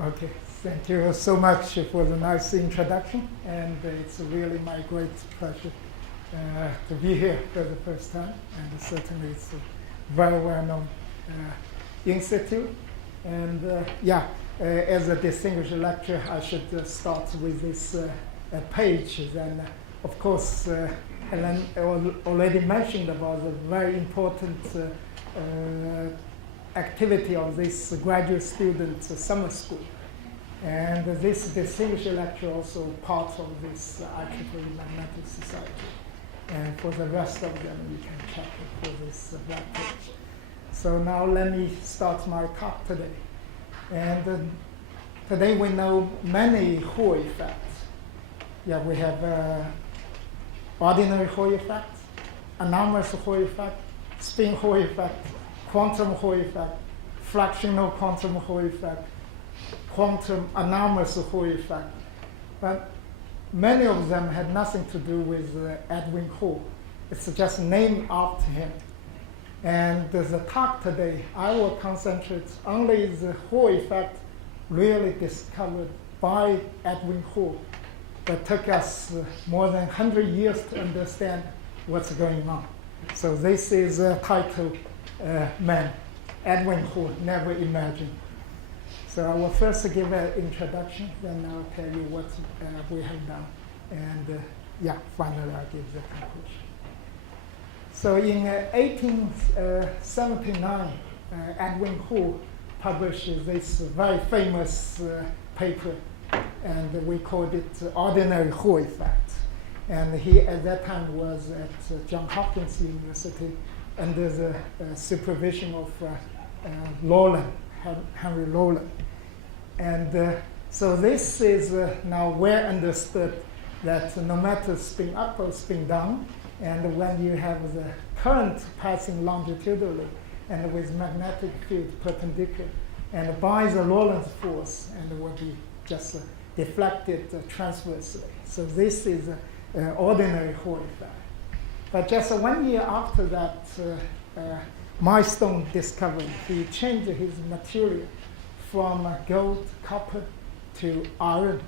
Okay, thank you so much for the nice introduction, and it's really my great pleasure to be here for the first time, and certainly it's a very well-known institute. And as a distinguished lecturer, I should start with this page. Then, of course, Helen already mentioned about the very important activity of this graduate student summer school. And this distinguished lecture also part of this IEEE Magnetic Society. And for the rest of them, you can check it for this web page. So now let me start my talk today. And today we know many Hall effects. Yeah, we have ordinary Hall effect, anomalous Hall effect, spin Hall effect, quantum Hall effect, fractional quantum Hall effect, quantum anomalous Hall effect. But many of them had nothing to do with Edwin Hall. It's just named after him. And the talk today, I will concentrate only the Hall effect really discovered by Edwin Hall. That took us more than 100 years to understand what's going on. So this is a title, man, Edwin Hall, never imagined. So I will first give an introduction, then I'll tell you what we have done. And finally I'll give the conclusion. So in 1879, Edwin Hall published this very famous paper, and we called it ordinary Hall effect. And he at that time was at Johns Hopkins University under the supervision of Henry Lowland. And so this is now well understood that no matter spin up or spin down, and when you have the current passing longitudinally and with magnetic field perpendicular, and by the Lowland's force, and will be just deflected transversely. So this is ordinary Hall effect. But just 1 year after that milestone discovery, he changed his material from gold, copper to iron.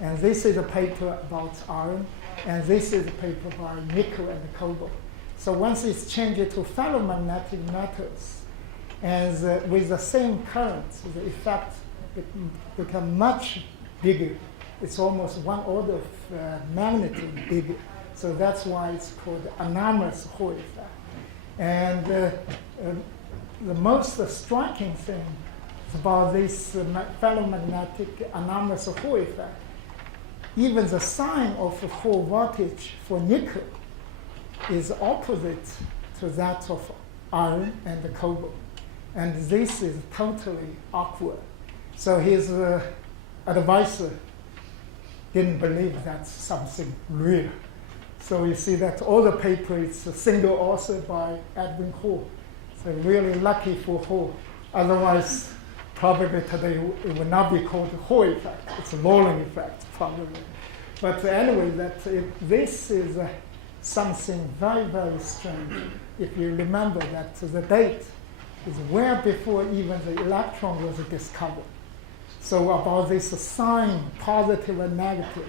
And this is a paper about iron, and this is a paper by nickel and cobalt. So once it's changed to ferromagnetic metals, and with the same current, the effect becomes much bigger. It's almost one order of magnitude bigger. So that's why it's called anomalous Hall effect. And the most striking thing about this ferromagnetic anomalous Hall effect, even the sign of Hall voltage for nickel is opposite to that of iron and the cobalt. And this is totally awkward. So his advisor didn't believe that's something real. So you see that all the paper is a single author by Edwin Hall. So really lucky for Hall. Otherwise, probably today it would not be called the Hall effect. It's a Lowland effect, probably. But anyway, this is something very, very strange. If you remember that the date is well before even the electron was discovered. So about this sign, positive and negative,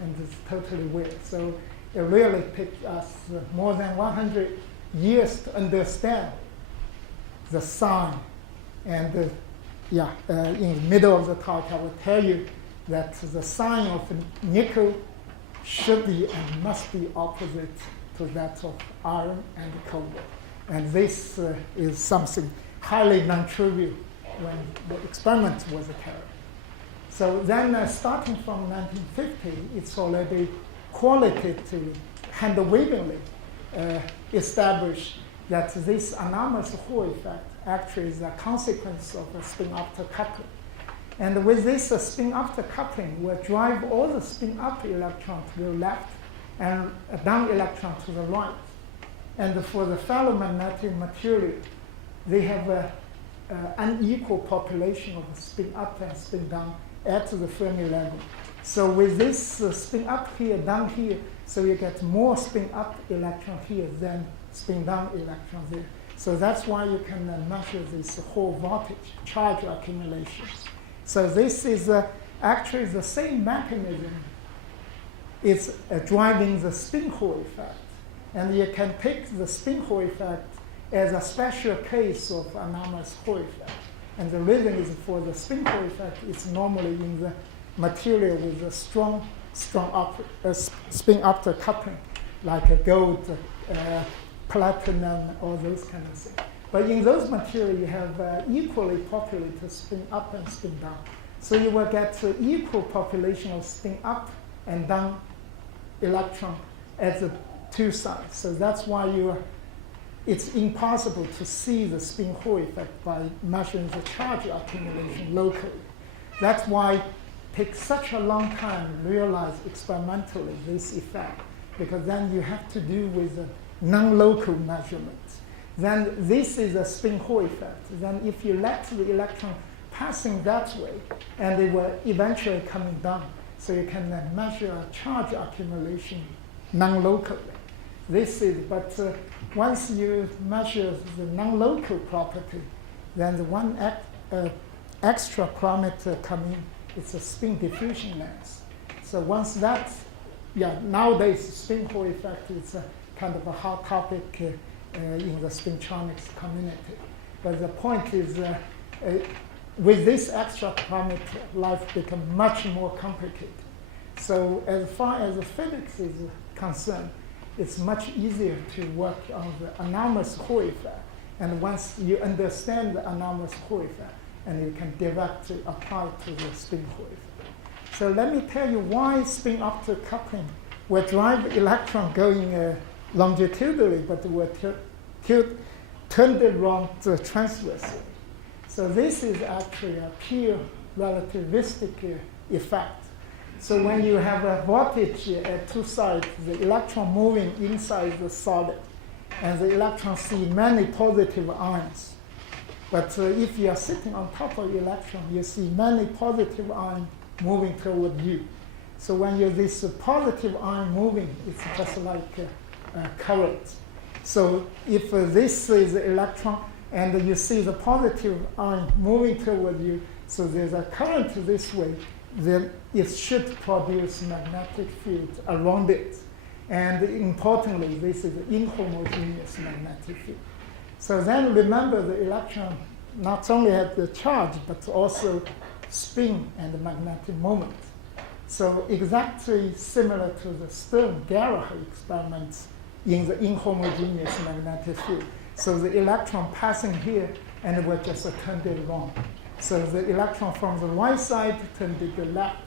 and it's totally weird. So it really took us more than 100 years to understand the sign. And in the middle of the talk, I will tell you that the sign of nickel should be and must be opposite to that of iron and cobalt. And this is something highly non-trivial when the experiment was carried. So then starting from 1950, it's already qualitatively, hand-wavingly established that this anomalous Hall effect actually is a consequence of a spin-after coupling. And with this spin-after coupling, will drive all the spin-up electrons to the left and a down electron to the right. And for the ferromagnetic material, they have an unequal population of spin up and spin down at the Fermi level. So with this spin up here, down here, so you get more spin up electron here than spin down electron there. So that's why you can measure this Hall voltage, charge accumulation. So this is actually the same mechanism. It's driving the spin Hall effect. And you can take the spin Hall effect as a special case of anomalous Hall effect. And the reason is for the spin Hall effect, it's normally in the material with a strong spin after coupling, like a gold, platinum, all those kind of things. But in those materials, you have equally populated spin up and spin down. So you will get equal population of spin up and down electron at the two sides. So that's why it's impossible to see the spin Hall effect by measuring the charge accumulation locally. That's why it takes such a long time to realize experimentally this effect, because then you have to do with a non-local measurement. Then this is a spin Hall effect. Then if you let the electron passing that way, and they will eventually coming down, so you can measure charge accumulation non-locally. This is, but once you measure the non-local property, then the one extra parameter come in, it's a spin diffusion length. So once that, nowadays spin Hall effect is a kind of a hot topic in the spintronics community. But the point is, with this extra parameter, life becomes much more complicated. So as far as the physics is concerned, it's much easier to work on the anomalous Hall effect. And once you understand the anomalous Hall effect, and you can directly apply to the spin Hall effect. So let me tell you why spin after coupling will drive electron going longitudinally, but will turn it around transversely. So this is actually a pure relativistic effect. So when you have a voltage at two sides, the electron moving inside the solid, and the electron see many positive ions. But if you are sitting on top of the electron, you see many positive ions moving toward you. So when you this positive ion moving, it's just like a current. So if this is the electron, and you see the positive ion moving toward you, so there's a current this way, then it should produce magnetic field around it. And importantly, this is an inhomogeneous magnetic field. So then remember, the electron not only has the charge, but also spin and magnetic moment. So exactly similar to the Stern-Gerhardt experiments in the inhomogeneous magnetic field. So the electron passing here, and will just turn it around. So the electron from the right side turned it to the left.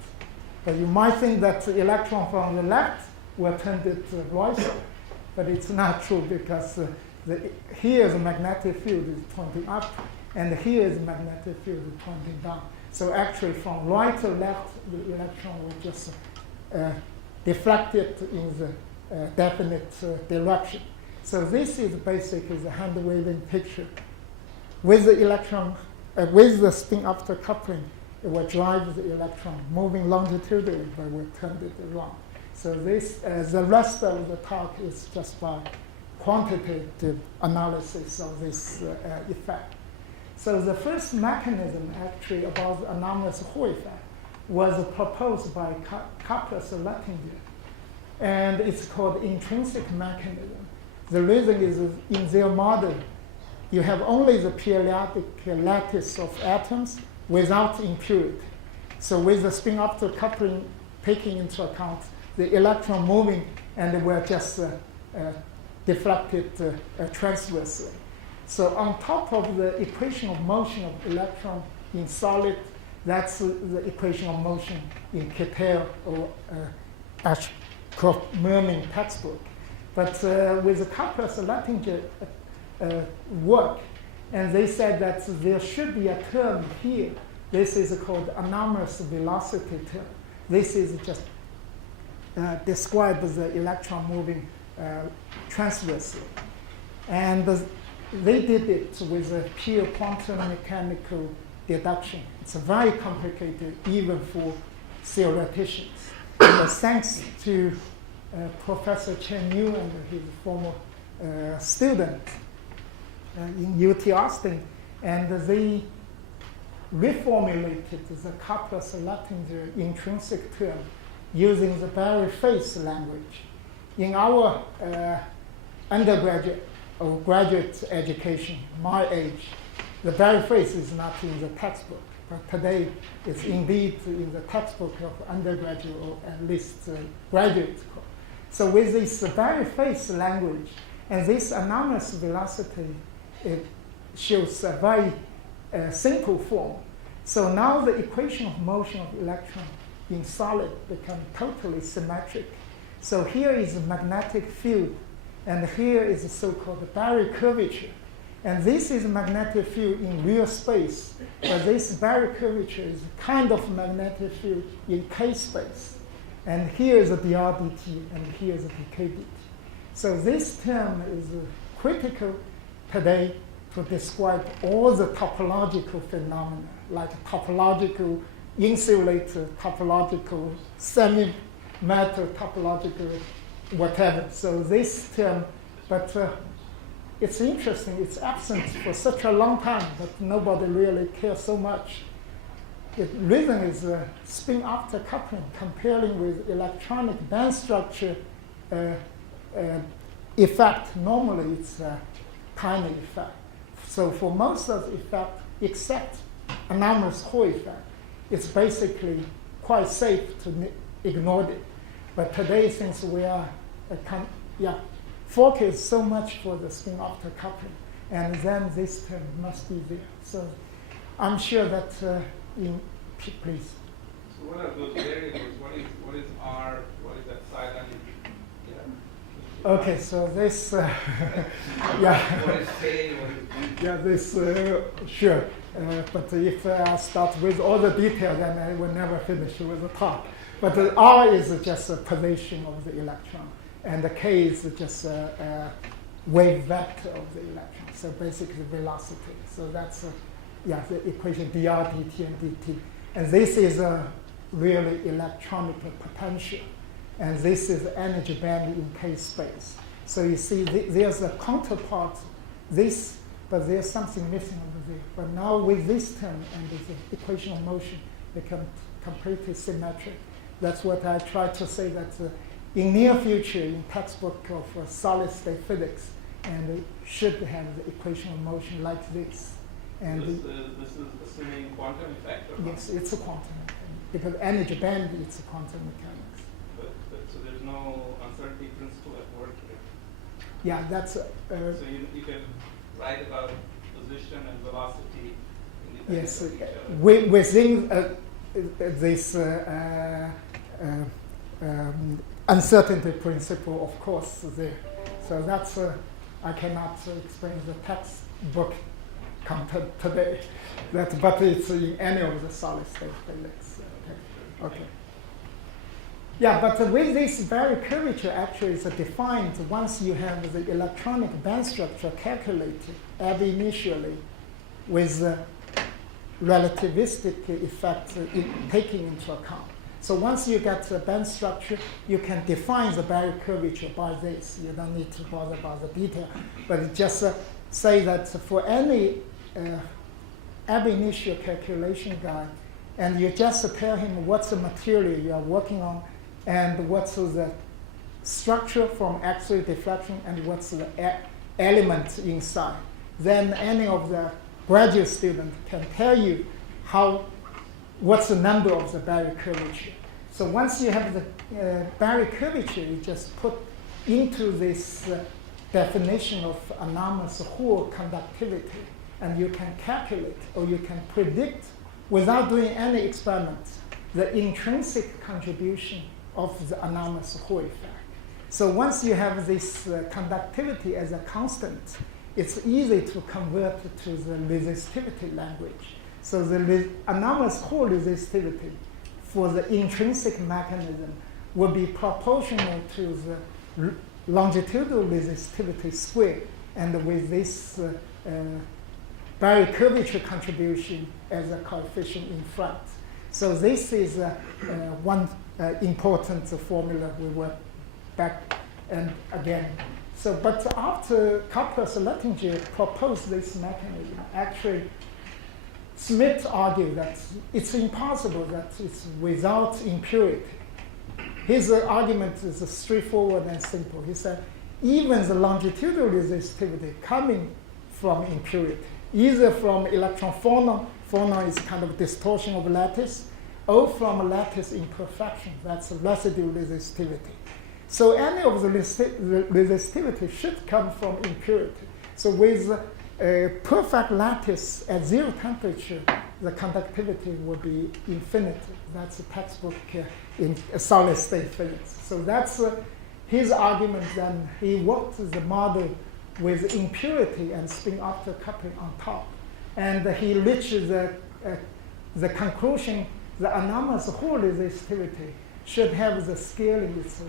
But you might think that the electron from the left will turn it to the right side. But it's not true, because here the magnetic field is pointing up, and here is the magnetic field is pointing down. So actually from right to left, the electron will just deflect it in the definite direction. So this is basically the hand-waving picture. With the electron, with the spin after coupling, it will drive the electron moving longitudinally, but will turn it around. So this, the rest of the talk is just by quantitative analysis of this effect. So the first mechanism actually about the anomalous Hall effect was proposed by Kapler-Lettinger, and it's called intrinsic mechanism. The reason is in their model, you have only the periodic lattice of atoms without impurity. So with the spin after coupling taking into account the electron moving, and it will just deflect it transversely. So on top of the equation of motion of electron in solid, that's the equation of motion in Kittel or Ashcroft-Mermin textbook. But with the Kapler-Lettinger work, and they said that there should be a term here. This is called anomalous velocity term. This is just describes the electron moving transversely. And they did it with a pure quantum mechanical deduction. It's very complicated even for theoreticians. But thanks to Professor Chen Yu and his former student in UT Austin, and they reformulated the Kaplan-Selectinger intrinsic term using the Barry face language. In our undergraduate or graduate education, my age, the Barry face is not in the textbook, but today it's indeed in the textbook of undergraduate or at least graduate course. So with this Barry face language and this anomalous velocity, it shows a very simple form. So now the equation of motion of electron in solid become totally symmetric. So here is a magnetic field, and here is a so-called Barry curvature. And this is a magnetic field in real space, but this Barry curvature is a kind of magnetic field in K space. And here is a dr dt, and here is a dk dt. So this term is critical today to describe all the topological phenomena, like topological insulator, topological semi-matter, topological whatever. So this term, but it's interesting, it's absent for such a long time, but nobody really cares so much. The reason is spin after coupling, comparing with electronic band structure effect. Normally it's a tiny effect. So for most of the effect, except anomalous Hall effect, it's basically quite safe to ignore it. But today, since we are focus so much for the spin after coupling, and then this term must be there. So I'm sure that please. So what are those variables? What is R? What is that silent? Yeah. Okay, so this, yeah. What is K? What is B? Yeah, this, sure. But if I start with all the detail, then I will never finish with the talk. But the R is just a position of the electron, and the K is just a wave vector of the electron. So basically velocity. So that's the equation dr dt and dt. And this is a really electronic potential. And this is energy band in K space. So you see there's a counterpart, this, but there's something missing over there. But now with this term and this equation of motion become completely symmetric. That's what I try to say, that in near future, in textbook of solid state physics, and it should have the equation of motion like this. And this is assuming quantum effect? Or yes, it's a quantum mechanics, because energy band is a quantum mechanics. But so there's no uncertainty principle at work here? Yeah, that's... so you can write about position and velocity independent yes, of each other? Within this uncertainty principle, of course, there. So that's, I cannot explain the textbook content today, but it's in any of the solid state physics. Okay. Yeah, but with this Barry curvature actually is defined once you have the electronic band structure calculated ab initioly with relativistic effects taking into account. So once you get the band structure, you can define the Barry curvature by this. You don't need to bother about the detail, but just say that for any ab initio calculation guy, and you just tell him what's the material you are working on, and what's the structure from X-ray diffraction, and what's the element inside. Then any of the graduate student can tell you what's the number of the Barry curvature. So once you have the Barry curvature, you just put into this definition of anomalous Hall conductivity, and you can calculate or you can predict without doing any experiments the intrinsic contribution of the anomalous Hall effect. So once you have this conductivity as a constant, it's easy to convert to the resistivity language. So the anomalous Hall resistivity for the intrinsic mechanism will be proportional to the longitudinal resistivity squared, and with this Barry curvature contribution as a coefficient in front. So this is one important formula we work back and again. So, but after Kaplan-Selectinger proposed this mechanism, actually Smith argued that it's impossible that it's without impurity. His argument is straightforward and simple. He said, even the longitudinal resistivity coming from impurity, either from electron phonon, phonon is kind of distortion of lattice, or from lattice imperfection, that's residue resistivity. So any of the resistivity should come from impurity. So with a perfect lattice at zero temperature, the conductivity will be infinite. That's a textbook in solid state physics. So that's his argument. Then he worked the model with impurity and spin after coupling on top. And he reached the conclusion the anomalous Hall resistivity should have the scaling is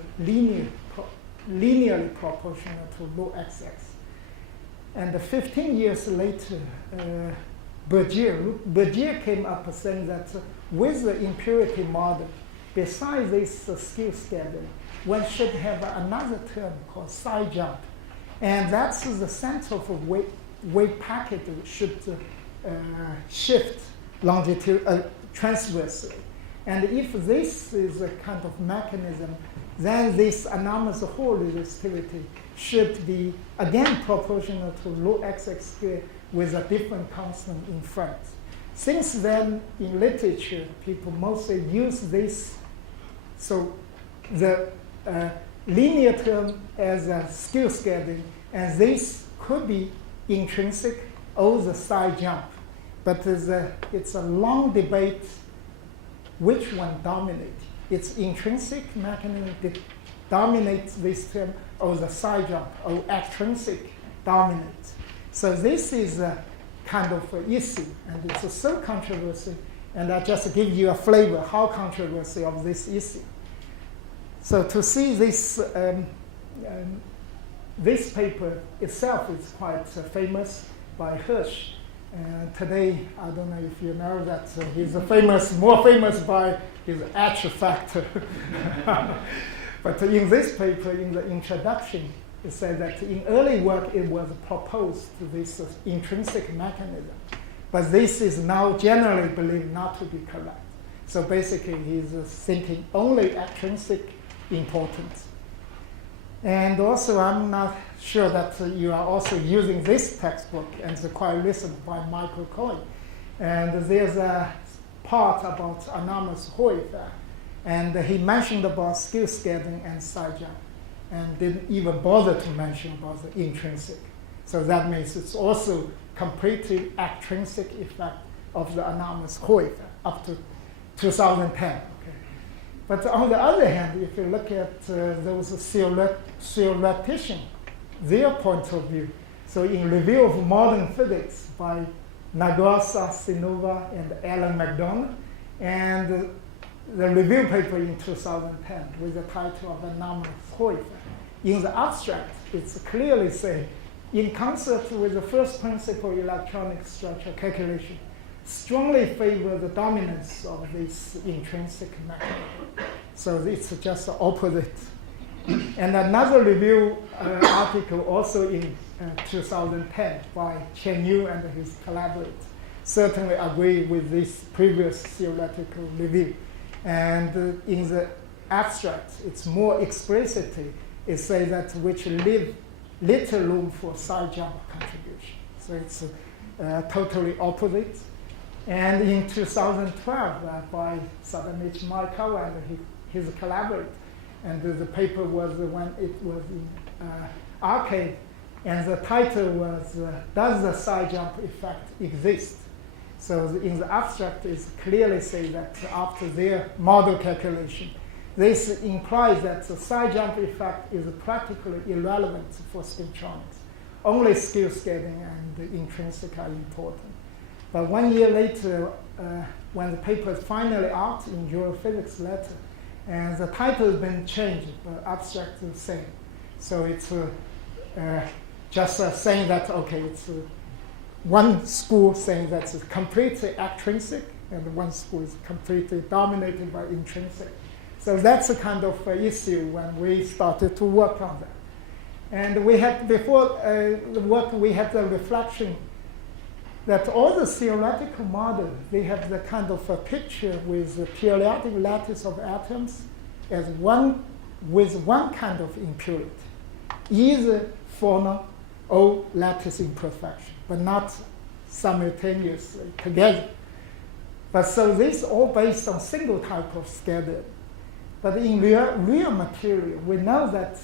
linearly proportional to rho xx. And 15 years later, Bergier came up saying that with the impurity model, besides this skew scaling, one should have another term called side jump. And that's the center of wave packet should shift longitude transversely. And if this is a kind of mechanism, then this anomalous Hall resistivity should be again proportional to rho xx squared with a different constant in front. Since then, in literature, people mostly use this. So the linear term as a skew scaling, and this could be intrinsic or the side jump. But it's a long debate which one dominates. It's intrinsic mechanism that dominates this term, or the side jump, or extrinsic dominates. So this is a kind of an issue, and it's so controversial, and I just give you a flavor how controversial of this issue. So to see this, this paper itself is quite famous by Hirsch. Today, I don't know if you know that he's more famous by his H factor. But in this paper, in the introduction, it said that in early work it was proposed this intrinsic mechanism. But this is now generally believed not to be correct. So basically, he's thinking only extrinsic importance. And also, I'm not sure that you are also using this textbook, and it's quite recent by Michael Cohen. And there's a part about anomalous Hall effect. And he mentioned about skew scaling and side jump, and didn't even bother to mention about the intrinsic. So that means it's also completely extrinsic effect of the anomalous Hall effect up to 2010. Okay. But on the other hand, if you look at those theoreticians, their point of view, so in Review of Modern Physics by Nagosa, Sinova, and Alan McDonald, and the review paper in 2010 with the title of Anomalous Hall effect. In the abstract, it's clearly saying, in concert with the first principle electronic structure calculation, strongly favor the dominance of this intrinsic mechanism. So it's just the opposite. And another review article also in 2010 by Chen Yu and his collaborators certainly agree with this previous theoretical review. And in the abstract, it's more explicitly, it says that which leave little room for side jump contribution. So it's totally opposite. And in 2012, by Sadamichi Maikawa and his collaborator, and the paper was when it was in Arcade, and the title was, Does the Side Jump Effect Exist? So in the abstract, it clearly says that after their model calculation, this implies that the side jump effect is practically irrelevant for spintronics. Only skew scaling and intrinsic are important. But 1 year later, when the paper is finally out in Journal Physics Letter, and the title has been changed, but abstract is the same. So it's just saying that, okay, it's one school saying that it's completely extrinsic, and one school is completely dominated by intrinsic. So that's a kind of issue when we started to work on that. And we had, before the work, we had the reflection that all the theoretical models, they have the kind of a picture with the periodic lattice of atoms as one, with one kind of impurity, either phonon or lattice imperfection, but not simultaneously together. But so this is all based on single type of scattering. But in real material, we know that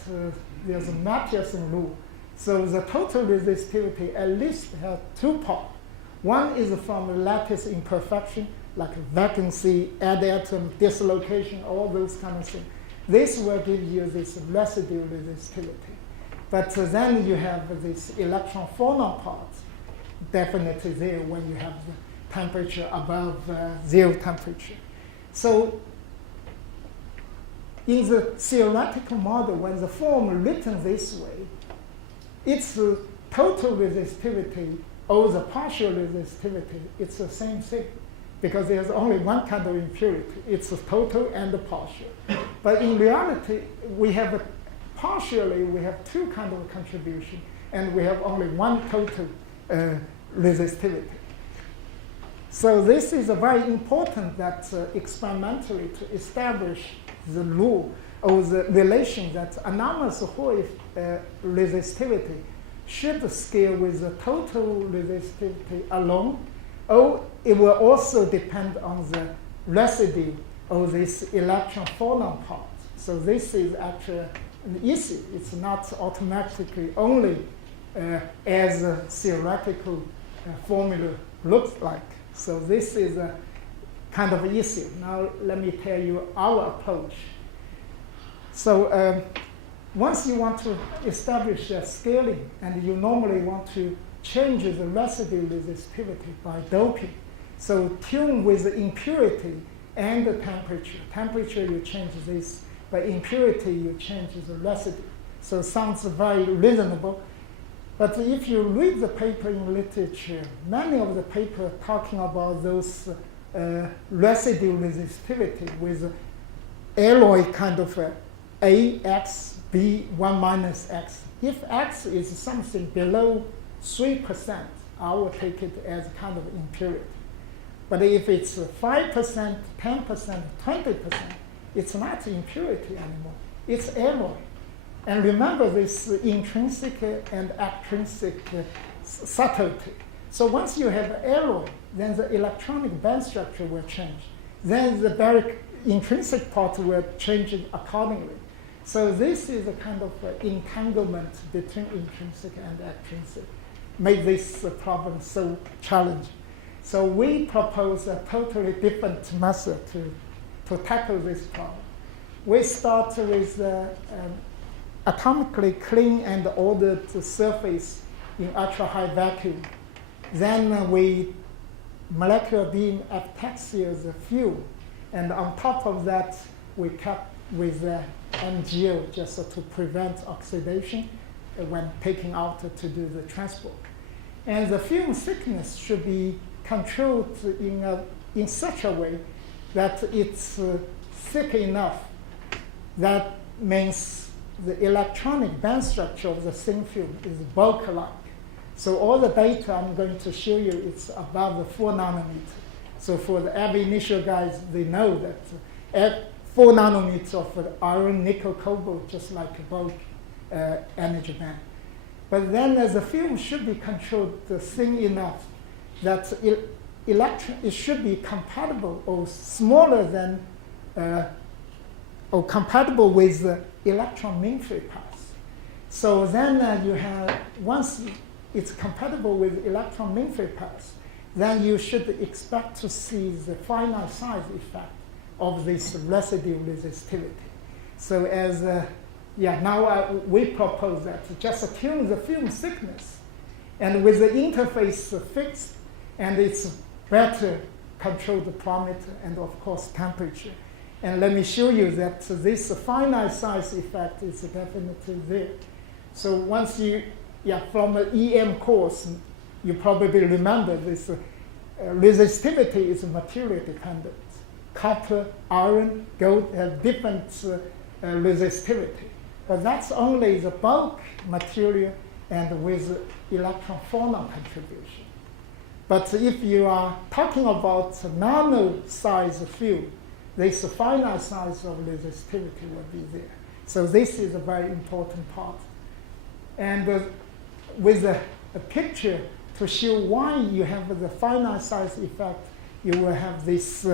there's a Matthiasson rule. So the total resistivity at least has two parts. One is from lattice imperfection, like vacancy, add atom, dislocation, all those kind of things. This will give you this residue resistivity. But then you have this electron phonon part, definitely there when you have the temperature above zero temperature. So in the theoretical model, when the form written this way, its total resistivity or the partial resistivity, it's the same thing, because there's only one kind of impurity. It's the total and the partial. But in reality, we have partially, we have two kinds of contribution, and we have only one total resistivity. So this is very important that experimentally to establish the rule or the relation that anomalous Hall resistivity should scale with the total resistivity alone, or it will also depend on the residue of this electron phonon part. So this is actually an issue. It's not automatically only as a theoretical formula looks like. So this is a kind of issue. Now let me tell you our approach. So once you want to establish a scaling, and you normally want to change the residue resistivity by doping. So tune with the impurity and the temperature. Temperature, you change this. By impurity, you change the residue. So it sounds very reasonable. But if you read the paper in literature, many of the papers talking about those residue resistivity with alloy kind of AX, B1 minus X. If X is something below 3%, I will take it as kind of impurity. But if it's 5%, 10%, 20%, it's not impurity anymore. It's alloy. And remember this intrinsic and extrinsic subtlety. So once you have alloy, then the electronic band structure will change. Then the baric intrinsic part will change accordingly. So this is a kind of entanglement between intrinsic and extrinsic. Make this problem so challenging. So we propose a totally different method to tackle this problem. We start with atomically clean and ordered surface in ultra-high vacuum. Then we molecular beam ataxial the fuel. And on top of that, we cap with MgO just to prevent oxidation when taking out to do the transport. And the film thickness should be controlled in such a way that it's thick enough. That means the electronic band structure of the thin film is bulk-like. So all the data I'm going to show you, it's above the 4 nanometer. So for the ab initio guys, they know that at 4 nanometers of iron, nickel, cobalt, just like a bulk energy band. But then the film should be controlled thin enough that it should be compatible or smaller than or compatible with the electron mean-free path. So then you have, once it's compatible with electron mean-free path, then you should expect to see the finite size effect of this residue resistivity. So as, now we propose that just tune the film thickness, and with the interface fixed, and it's better control the parameter and of course temperature. And let me show you that this finite size effect is definitely there. So once you, from the EM course, you probably remember this resistivity is material dependent. Copper, iron, gold have different resistivity. But that's only the bulk material and with electron phonon contribution. But if you are talking about nano-size field, this finite size of resistivity will be there. So this is a very important part. And with a picture to show why you have the finite size effect, you will have this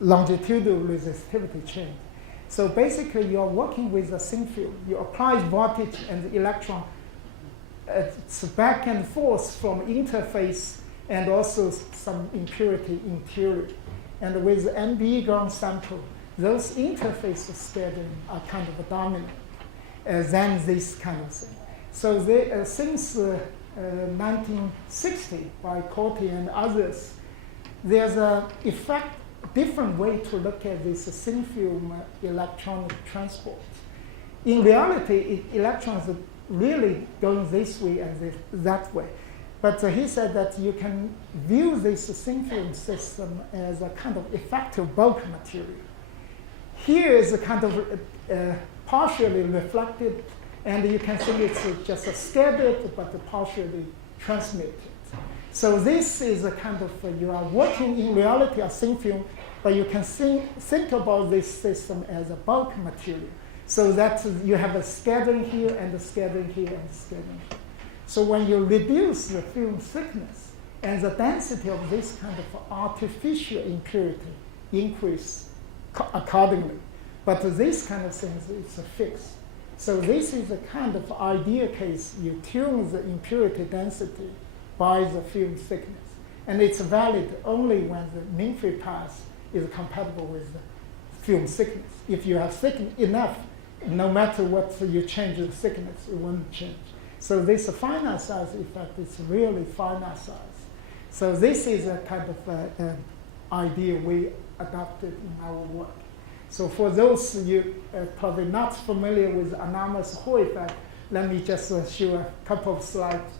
longitudinal resistivity change. So basically, you're working with a thin field. You apply voltage and the electron. It's back and forth from interface and also some impurity interior. And with the MBE ground sample, those interface scattering are kind of dominant than this kind of thing. So they, since 1960, by Corti and others, there's a different way to look at this thin film electronic transport. In reality, electrons are really going this way and that way. But he said that you can view this thin film system as a kind of effective bulk material. Here is a kind of partially reflected, and you can see it's just scattered but partially transmitted. So this is a kind of, you are working in reality a thin film, but you can think about this system as a bulk material. So that you have a scattering here and a scattering here and a scattering here. So when you reduce the film thickness and the density of this kind of artificial impurity increase accordingly. But this kind of things, it's a fix. So this is a kind of ideal case. You tune the impurity density by the film thickness. And it's valid only when the mean-free path is compatible with the film thickness. If you have thick enough, no matter what you change the thickness, it won't change. So this finite size effect is really finite size. So this is a kind of idea we adopted in our work. So for those you probably not familiar with anomalous Hall effect, let me just show a couple of slides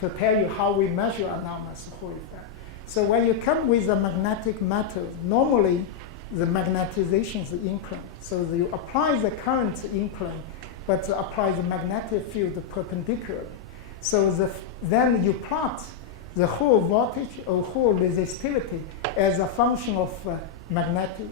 to tell you how we measure anomalous Hall effect. So when you come with a magnetic metal, normally the magnetization is in plane. So you apply the current in plane, but apply the magnetic field perpendicularly. So then you plot the whole voltage or whole resistivity as a function of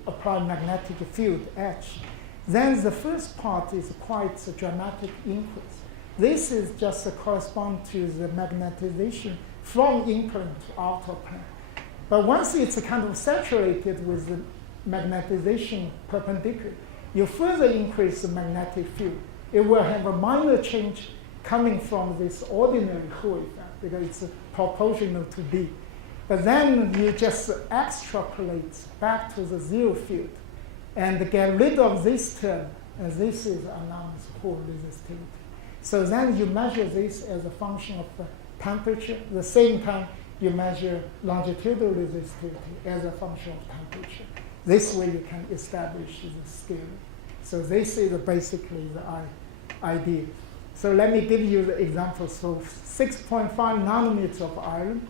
applied magnetic field H. Then the first part is quite a dramatic increase. This is just correspond to the magnetization from in plane to outer plane. But once it's kind of saturated with the magnetization perpendicular, you further increase the magnetic field. It will have a minor change coming from this ordinary Hall effect because it's proportional to D. But then you just extrapolate back to the zero field and get rid of this term, and this is anomalous Hall resistivity. So then you measure this as a function of temperature. At the same time, you measure longitudinal resistivity as a function of temperature. This way you can establish the scaling. So this is basically the idea. So let me give you the example. So 6.5 nanometers of iron,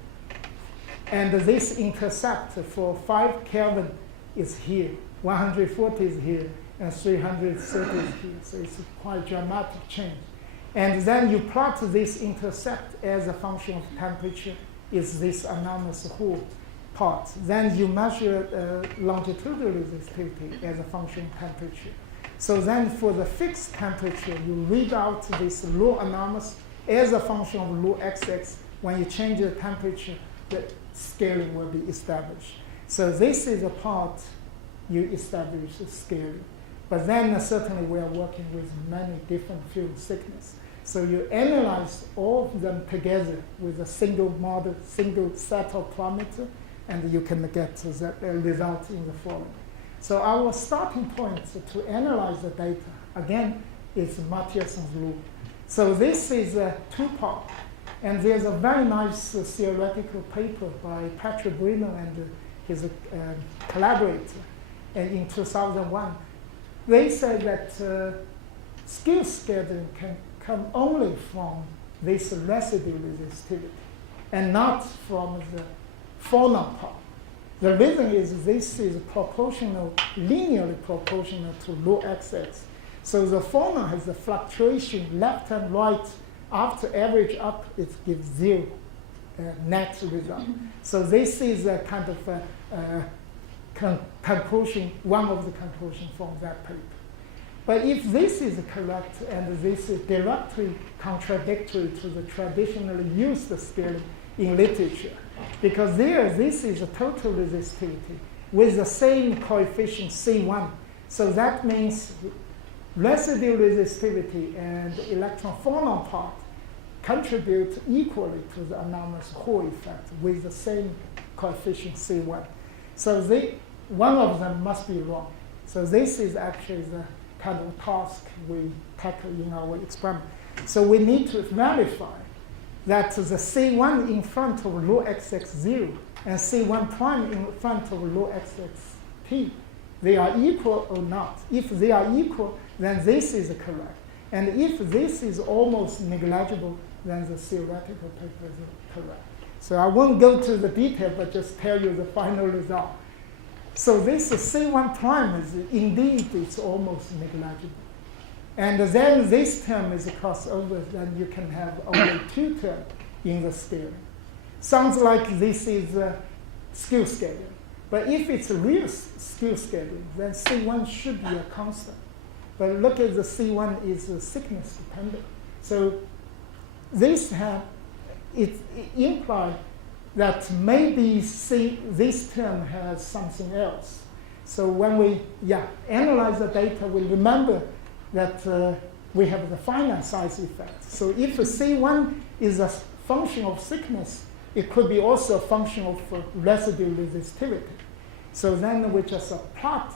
and this intercept for 5 Kelvin is here, 140 is here, and 330 is here. So it's a quite dramatic change. And then you plot this intercept as a function of temperature, is this anomalous Hall part. Then you measure longitudinal resistivity as a function of temperature. So then for the fixed temperature, you read out this low anomalous as a function of low XX. When you change the temperature, the scaling will be established. So this is a part you establish the scaling. But then certainly we are working with many different field thickness. So you analyze all of them together with a single model, single set of parameters, and you can get the result in the following. So our starting point to analyze the data, again, is Mathiassen's rule. So this is a two-part. And there's a very nice theoretical paper by Patrick Bruno and his collaborator in 2001. They said that skew scattering can come only from this residue resistivity and not from the phonon part. The reason is this is proportional, linearly proportional to low XX. So the phonon has a fluctuation left and right. After average up, it gives zero net result. So this is a kind of conclusion, one of the conclusions from that paper. But if this is correct and this is directly contradictory to the traditionally used scaling in literature, because this is a total resistivity with the same coefficient C1. So that means residue resistivity and electron phonon part contribute equally to the anomalous Hall effect with the same coefficient C1. So one of them must be wrong. So this is actually the kind of task we tackle in our experiment. So we need to verify that the C1 in front of rho XX0 and C1 prime in front of rho XXT, they are equal or not. If they are equal, then this is correct. And if this is almost negligible, then the theoretical paper is correct. So I won't go to the detail, but just tell you the final result. So this C1 prime is indeed, it's almost negligible. And then this term is crossover, then you can have only two terms in the scaling. Sounds like this is skew scaling. But if it's a real skew scaling, then C1 should be a constant. But look at the C1 is thickness dependent. So this it implies that maybe this term has something else. So when we analyze the data, we remember that we have the finite size effect. So if C1 is a function of thickness, it could be also a function of residue resistivity. So then we just plot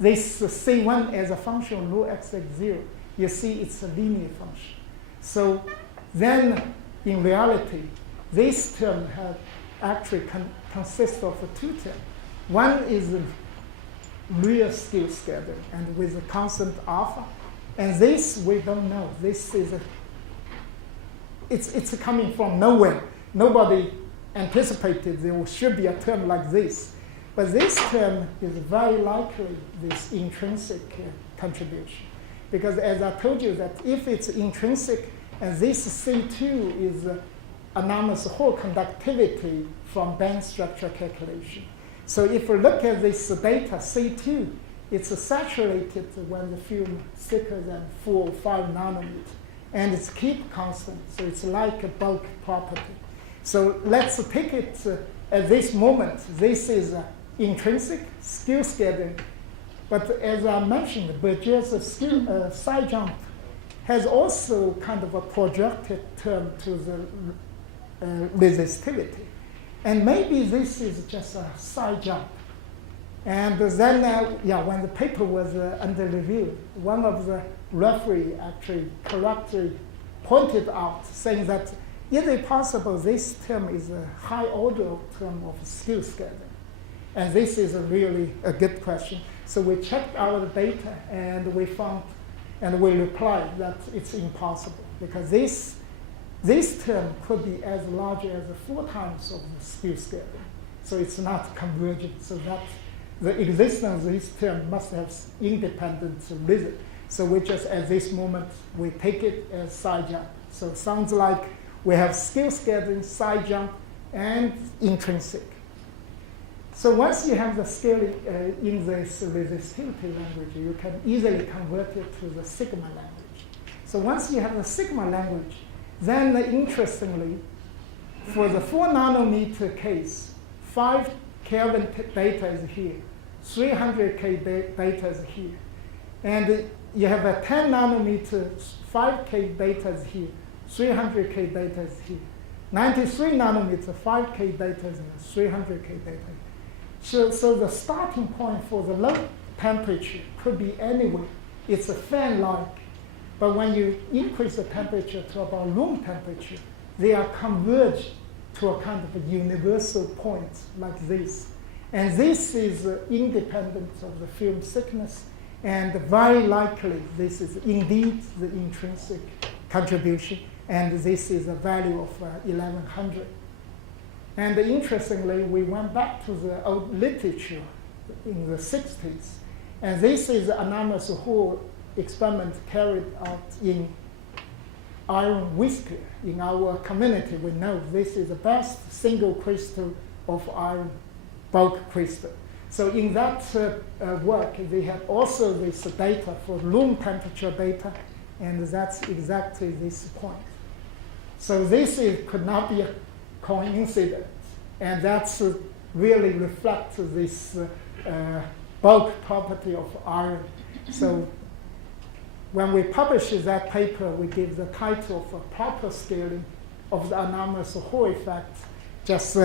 this C1 as a function of rho XX0. You see it's a linear function. So then in reality, this term actually consists of two terms. One is the real skew scattering and with a constant alpha. And this we don't know. This is it's coming from nowhere. Nobody anticipated there should be a term like this. But this term is very likely this intrinsic contribution. Because as I told you that if it's intrinsic and this C2 is anomalous Hall conductivity from band structure calculation. So if we look at this data, C2, it's saturated when the film is thicker than 4 or 5 nanometers. And it's keep constant, so it's like a bulk property. So let's take it at this moment. This is intrinsic skew scattering. But as I mentioned, Berger's side jump has also kind of a projected term to the resistivity. And maybe this is just a side jump. And then, when the paper was under review, one of the referee actually correctly pointed out, saying that is it possible this term is a high order term of skew scattering? And this is really a good question. So we checked our data and we found, and we replied that it's impossible because this term could be as large as 4 times of the skew scattering. So it's not convergent. So that the existence of this term must have independent reason. So we just, at this moment, we take it as side jump. So it sounds like we have skew scattering, side jump, and intrinsic. So once you have the scaling in this resistivity language, you can easily convert it to the sigma language. So once you have the sigma language, then interestingly, for the 4 nanometer case, 5 Kelvin data is here, 300K data is here. And you have a 10 nanometer, 5K data is here, 300K data is here. 93 nanometer, 5K data is here, 300K data. So the starting point for the low temperature could be anywhere. It's a fan-like. But when you increase the temperature to about room temperature, they are converged to a kind of a universal point like this. And this is independent of the film thickness. And very likely, this is indeed the intrinsic contribution. And this is a value of 1100. And interestingly, we went back to the old literature in the 60s. And this is an anomalous Hall experiment carried out in iron whisker in our community. We know this is the best single crystal of iron bulk crystal. So in that work, they have also this data for room temperature data, and that's exactly this point. So this could not be a coincidence, and that's really reflects this bulk property of iron. So when we publish that paper, we give the title of proper scaling of the anomalous Hall effect. Just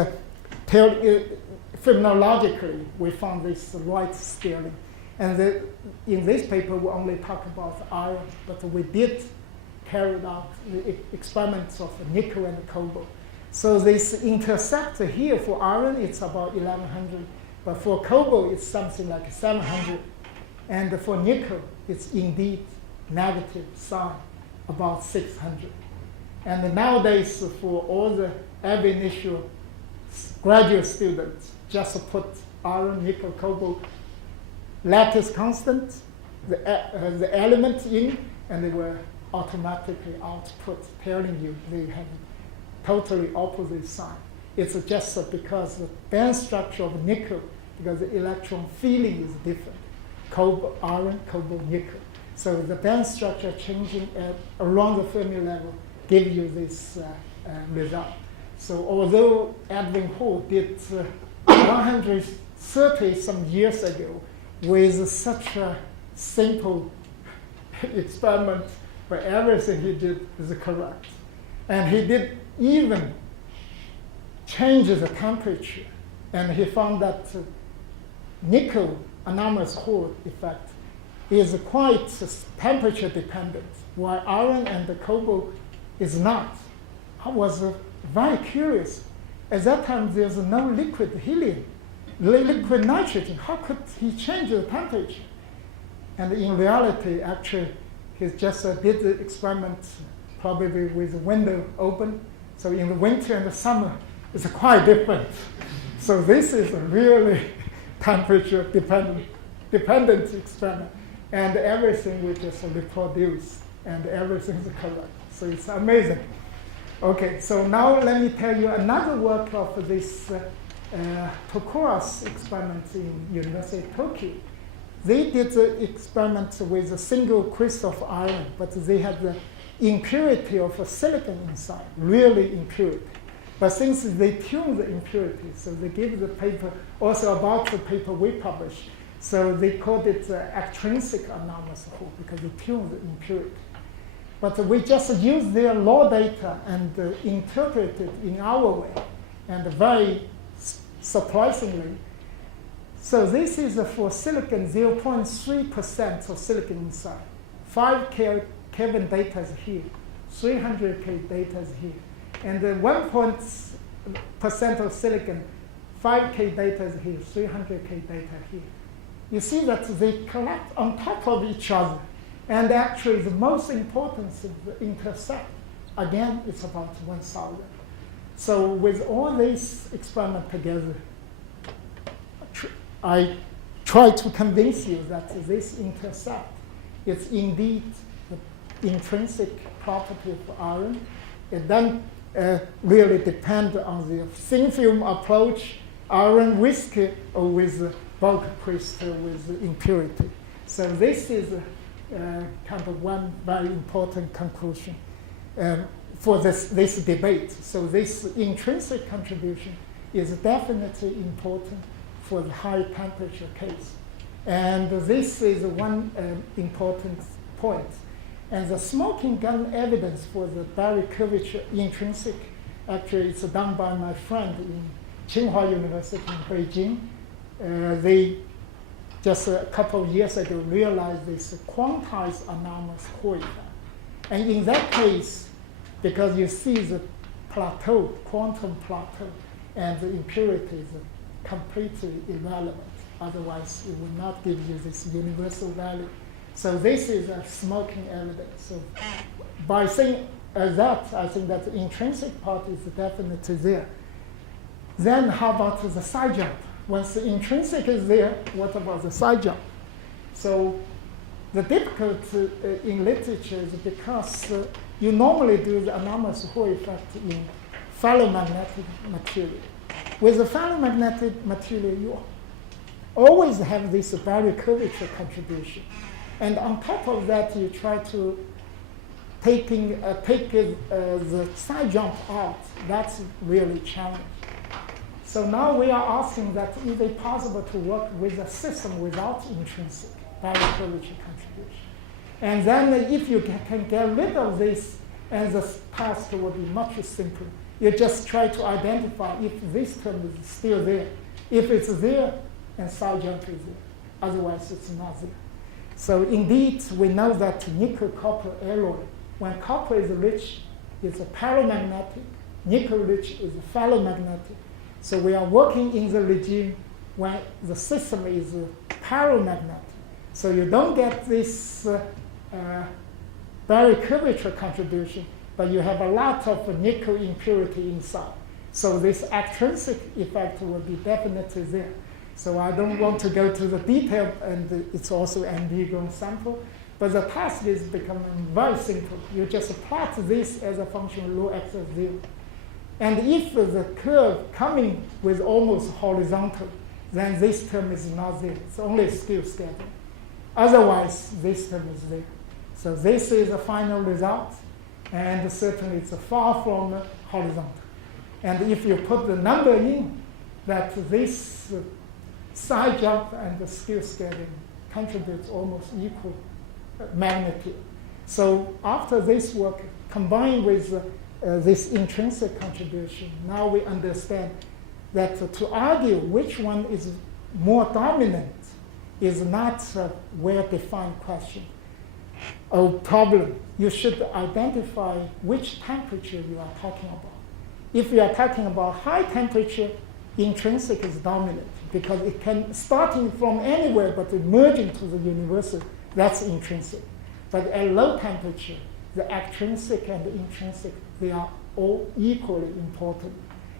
phenomenologically, we found this right scaling. And in this paper, we only talk about iron, but we did carry out the experiments of nickel and cobalt. So this intercept here for iron, it's about 1100, but for cobalt, it's something like 700. And for nickel, it's indeed negative sign, about 600. And nowadays, for all the ab initio graduate students, just put iron, nickel, cobalt, lattice constant, the element in, and they will automatically output, telling you they have totally opposite sign. It's just because the band structure of nickel, because the electron filling is different. Cobalt, iron, cobalt, nickel. So the band structure changing around the Fermi level give you this result. So although Edwin Hall did 130 some years ago with such a simple experiment, but everything he did is correct. And he did even change the temperature, and he found that nickel anomalous Hall effect is quite temperature dependent, while iron and the cobalt is not. I was very curious. At that time, there's no liquid helium, liquid nitrogen. How could he change the temperature? And in reality, actually, he just did the experiment probably with the window open. So in the winter and the summer, it's quite different. So this is a really temperature dependent experiment. And everything we just reproduce, and everything is correct. So it's amazing. Okay, so now let me tell you another work of this Tokuras experiment in University of Tokyo. They did the experiment with a single crystal of iron, but they had the impurity of a silicon inside, really impurity. But since they tuned the impurity, so they gave the paper also about the paper we published. So they called it extrinsic anomalous Hall because they tuned the impurity. But we just used their raw data and interpret it in our way, and very surprisingly. So this is for silicon, 0.3% of silicon inside. 5 Kelvin data is here, 300 K data is here. And the 1% of silicon, 5K data is here, 300K data here. You see that they collect on top of each other. And actually, the most important is the intercept. Again, it's about 1,000. So with all these experiments together, I try to convince you that this intercept is indeed the intrinsic property of iron. It then really depends on the thin film approach, iron whisker, or with bulk crystal with impurity. So this is kind of one very important conclusion for this debate. So this intrinsic contribution is definitely important for the high temperature case. And this is one important point. And the smoking gun evidence for the Barry curvature intrinsic, actually it's done by my friend in Tsinghua University in Beijing. They just a couple of years ago realized this quantized anomalous Hall effect. And in that case, because you see the plateau, quantum plateau, and the impurity is completely irrelevant. Otherwise, it would not give you this universal value. So this is a smoking evidence. So by saying that, I think that the intrinsic part is definitely there. Then how about the side jump? Once the intrinsic is there, what about the side jump? So the difficulty in literature is because you normally do the anomalous Hall effect in ferromagnetic material. With the ferromagnetic material, you always have this Barry curvature contribution. And on top of that, you try to take the side jump out. That's really challenging. So now we are asking that is it possible to work with a system without intrinsic Barry curvature contribution? And then if you can get rid of this, and the task will be much simpler. You just try to identify if this term is still there. If it's there, and side jump is there. Otherwise, it's not there. So indeed, we know that nickel-copper alloy, when copper is rich, it's a paramagnetic. Nickel rich is ferromagnetic. So we are working in the regime when the system is paramagnetic. So you don't get this Barry curvature contribution, but you have a lot of nickel impurity inside. So this extrinsic effect will be definitely there. So I don't want to go to the detail, and it's also an ambiguous sample. But the task is becoming very simple. You just plot this as a function of rho x of 0. And if the curve coming with almost horizontal, then this term is not there. It's only skew scattering. Otherwise, this term is there. So this is the final result. And certainly it's far from horizontal. And if you put the number in, that this side jump and the skew scattering contributes almost equal magnitude. So after this work, combined with this intrinsic contribution, now we understand that to argue which one is more dominant is not a well-defined question or problem. You should identify which temperature you are talking about. If you are talking about high temperature, intrinsic is dominant because it can starting from anywhere but emerging to the universal. That's intrinsic. But at low temperature, the extrinsic and the intrinsic, they are all equally important.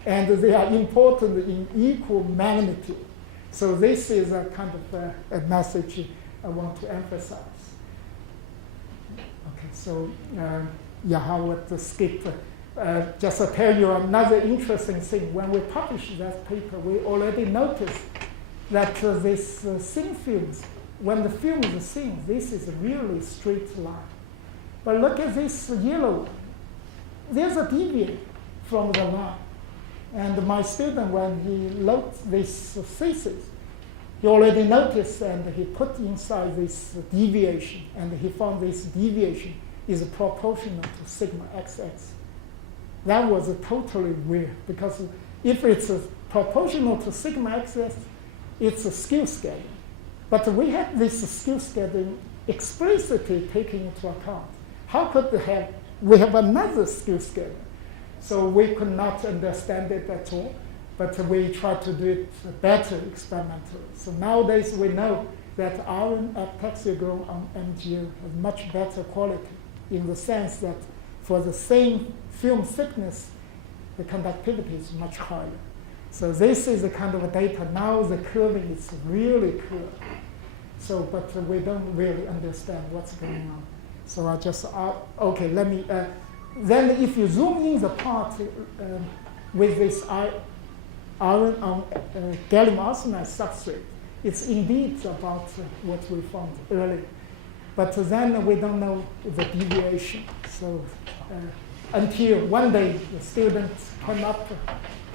And they are important in equal magnitude. So this is a kind of a message I want to emphasize. Okay, so I would skip. Just to tell you another interesting thing. When we published that paper, we already noticed that this thin films, when the film is thin, this is a really straight line. But look at this yellow one. There's a deviation from the line. And my student, when he wrote this thesis, he already noticed and he put inside this deviation, and he found this deviation is proportional to sigma xx. That was totally weird, because if it's proportional to sigma xx, it's a skew scattering. But we had this skew scattering explicitly taken into account. How could we have another skew scattering? So we could not understand it at all, but we tried to do it better experimentally. So nowadays we know that iron epitaxial on MgO has much better quality, in the sense that for the same film thickness, the conductivity is much higher. So this is the kind of data. Now the curving is really clear. So, but we don't really understand what's going on. So I just, okay, let me, then if you zoom in the part with this iron on gallium arsenide substrate, it's indeed about what we found earlier. But then we don't know the deviation. So until one day the student came up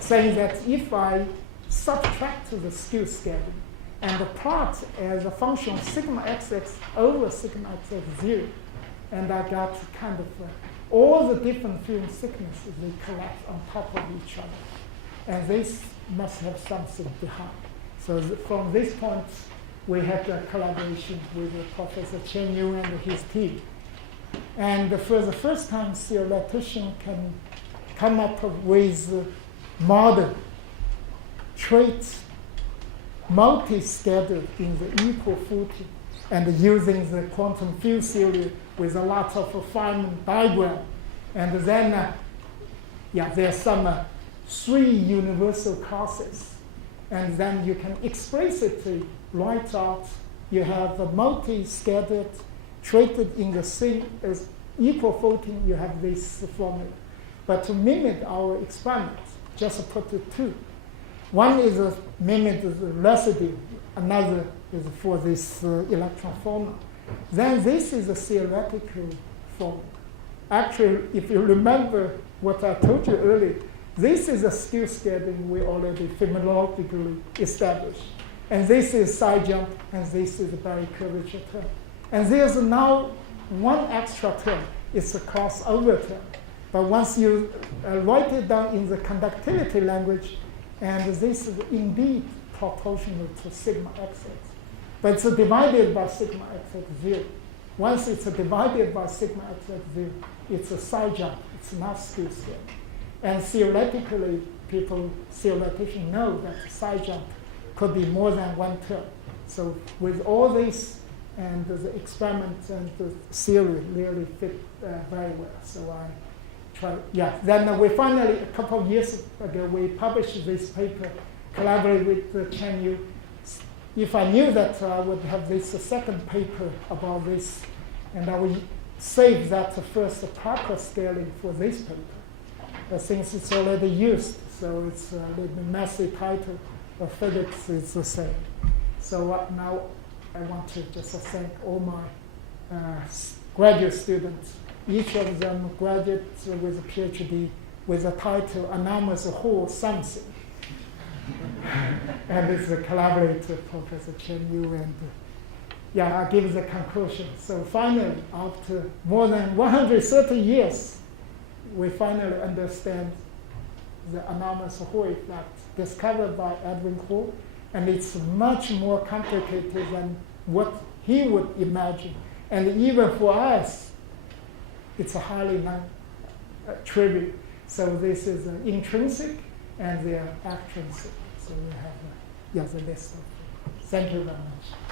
saying that if I subtract the skew scattering and plot as a function of sigma xx over sigma xx 0, and I got kind of all the different film thicknesses, they collect on top of each other. And this must have something behind. So from this point, we had a collaboration with Professor Chen Yu and his team. And for the first time, theoretician can come up with model traits multi-scattered in the equal footing, and using the quantum field theory with a lot of Feynman diagram. And then, there's some 3 universal causes. And then you can explicitly write out, you have a multi-scattered, treated in the same as equal folding, you have this formula. But to mimic our experiments, just put the two. One is a mimic the residue, another is for this electron formula. Then this is a theoretical formula. Actually, if you remember what I told you earlier, this is a skew scaling we already phenomenologically established. And this is side jump, and this is the Barry curvature term. And there's now one extra term, it's a crossover term. But once you write it down in the conductivity language, and this is indeed proportional to sigma xx. But it's divided by sigma xx 0. Once it's divided by sigma xx 0, it's a side jump, it's not skew scale. And theoretically, theoreticians know that side jump could be more than one term. So with all this, and the experiments and the theory really fit very well. So I tried, Then we finally, a couple of years ago, we published this paper, collaborated with Chen Yu. If I knew that I would have this second paper about this, and I would save that first Parker scaling for this paper. But since it's already used, so it's a little bit messy title, but physics is the same. So now I want to just thank all my graduate students. Each of them graduates with a PhD with the title Anomalous Whole Something. And it's a collaborator, Professor Chen Yu, and I give the conclusion. So finally, after more than 130 years, we finally understand the anomalous Hall effect discovered by Edwin Hall, and it's much more complicated than what he would imagine. And even for us, it's a highly non-trivial. So this is an intrinsic, and they are extrinsic. So we have the list of. Thank you very much.